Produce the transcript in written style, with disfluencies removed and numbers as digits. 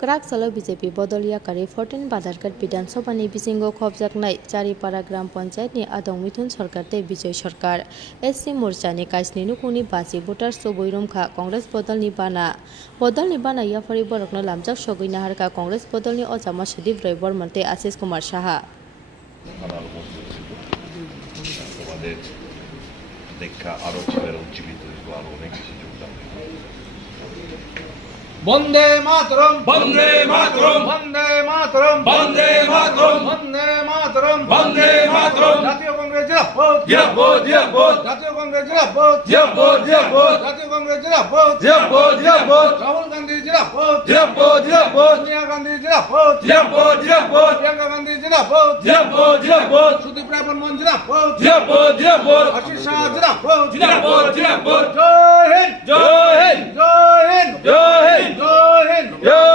क्राकसालाव BJP बदलियाकारि 14 बादारघाट विधानसभानि बिसिंगो खबजाकनाय चारिपारा ग्राम पंचायतनि आदं मिथुन सरकार ते विजय सरकार एससी मोर्चानि काइसनि नुकुनि बाजि भोटार सबुइ रुमखा कांग्रेस बदलनि बाना याफारि बरकनो लामजाक सगै नाहारका कांग्रेस बदलनि अजामा सुदीप राय बर्मन ते आशिष कुमार साहा বন্দে মাতরম বন্দে মাতরম বন্দে মাতরম বন্দে মাতরম বন্দে মাতরম বন্দে মাতরম জাতীয় কংগ্রেস জিন্দাবাদ জিন্দাবাদ জিন্দাবাদ জাতীয় কংগ্রেস জিন্দাবাদ জিন্দাবাদ জিন্দাবাদ জাতীয় কংগ্রেস জিন্দাবাদ জিন্দাবাদ জিন্দাবাদ রাহুল গান্ধী জিন্দাবাদ জিন্দাবাদ জিন্দাবাদ সোনিয়া গান্ধী জিন্দাবাদ জিন্দাবাদ জিন্দাবাদ প্রিয়াঙ্কা গান্ধী জিন্দাবাদ জিন্দাবাদ জিন্দাবাদ সুদীপ রায় বর্মন জিন্দাবাদ জিন্দাবাদ জিন্দাবাদ আশিস শাহ জিন্দাবাদ জিন্দাবাদ জিন্দাবাদ জয় হিন্দ জয় হিন্দ জয় হিন্দ জয় হিন্দ জয় হিন্দ জয়